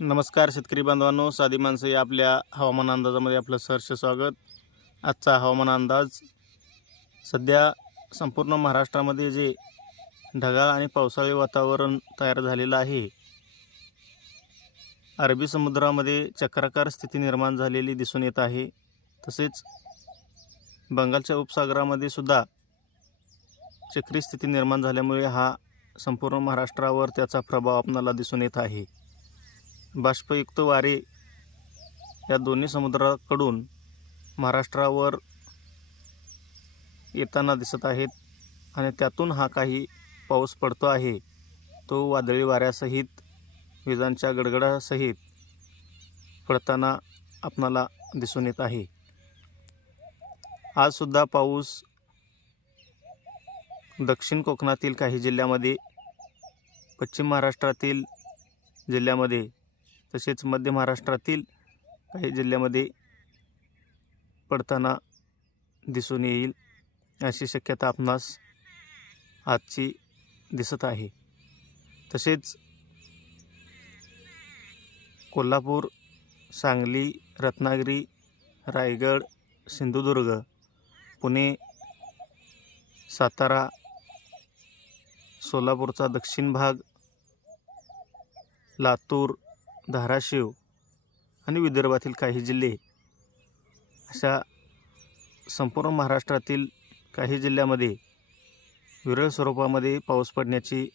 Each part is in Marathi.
नमस्कार शेतकरी बांधवांनो साधी माणसं या आपल्या हवामान अंदाजामध्ये आपलं सहर्ष स्वागत. आजचा हवामान अंदाज सध्या संपूर्ण महाराष्ट्रामध्ये जे ढगाळ आणि पावसाळी वातावरण तयार झालेलं आहे अरबी समुद्रामध्ये चक्राकार स्थिती निर्माण झालेली दिसून येत आहे. तसेच बंगालच्या उपसागरामध्ये सुद्धा चक्री स्थिती निर्माण झाल्यामुळे हा संपूर्ण महाराष्ट्रावर त्याचा प्रभाव आपणाला दिसून येत आहे. बाष्पयुक्त वारे या दोन्ही समुद्राकडून महाराष्ट्रावर येताना दिसत आहेत आणि त्यातून हा काही पाऊस पडतो आहे. तो वादळी वाऱ्यासहित विजांच्या गडगडासहित पडताना आपणाला दिसून येत आहे. आजसुद्धा पाऊस दक्षिण कोकणातील काही जिल्ह्यामध्ये पश्चिम महाराष्ट्रातील जिल्ह्यामध्ये तसेच मध्य महाराष्ट्रातील काही जिल्ह्यामध्ये पडताना दिसून येईल अशी शक्यता आपणास आजची दिसत आहे. तसेच कोल्हापूर सांगली रत्नागिरी रायगड सिंधुदुर्ग पुणे सातारा सोलापूरचा दक्षिण भाग लातूर धाराशिव आणि विदर्भातील काही जिल्हे अशा संपूर्ण महाराष्ट्रातील काही जिल्ह्यामध्ये विरळ स्वरूपामध्ये पाऊस पडण्याची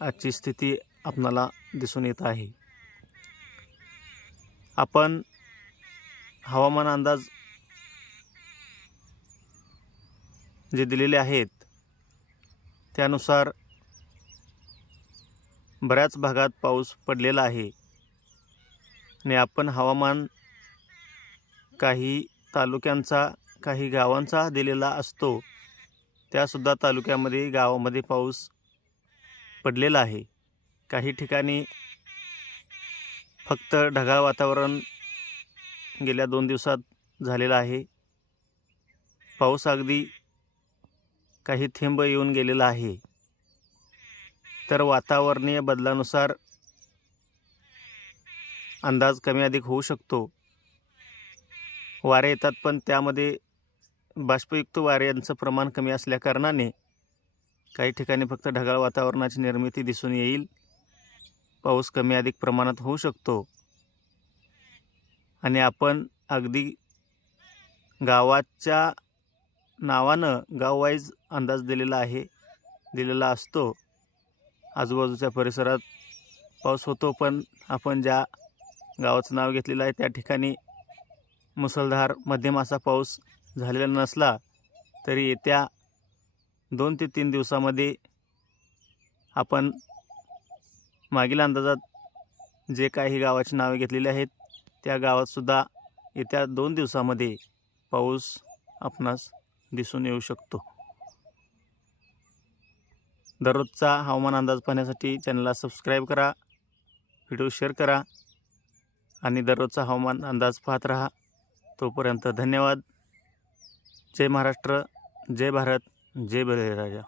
आजची स्थिती आपणाला दिसून येत आहे. आपण हवामान अंदाज जे दिलेले आहेत त्यानुसार बऱ्याच भागात पाऊस पडलेला आहे. आणि आपण हवामान काही तालुक्यांचा काही गावांचा दिलेला असतो त्यासुद्धा तालुक्यामध्ये गावामध्ये पाऊस पडलेला आहे. काही ठिकाणी फक्त ढगाळ वातावरण गेल्या दोन दिवसात झालेलं आहे. पाऊस अगदी काही थेंब येऊन गेलेला आहे. तर वातावरणीय बदलानुसार अंदाज कमी अधिक होऊ शकतो. वारे येतात पण त्यामध्ये बाष्पयुक्त वाऱ्यांचं प्रमाण कमी असल्याकारणाने काही ठिकाणी फक्त ढगाळ वातावरणाची निर्मिती दिसून येईल. पाऊस कमी अधिक प्रमाणात होऊ शकतो. आणि आपण अगदी गावाच्या नावानं गाववाईज अंदाज दिलेला आहे दिलेला असतो. आजूबाजूच्या परिसरात पाऊस होतो पण आपण ज्या गावाचं नाव घेतलेलं आहे. त्या ठिकाणी मुसळधार मध्यम असा पाऊस झालेला नसला तरी येत्या दोन ते तीन दिवसामध्ये आपण मागील अंदाजात जे काही गावाची नावे घेतलेली आहेत त्या गावातसुद्धा येत्या दोन दिवसामध्ये पाऊस आपणास दिसून येऊ शकतो. दररोजचा हवामान अंदाज पाहण्यासाठी चॅनलला सबस्क्राईब करा व्हिडिओ शेअर करा. आणि दररोजचा हवामान अंदाज पाहत राहा. तोपर्यंत धन्यवाद. जय महाराष्ट्र. जय भारत. जय बलिराजा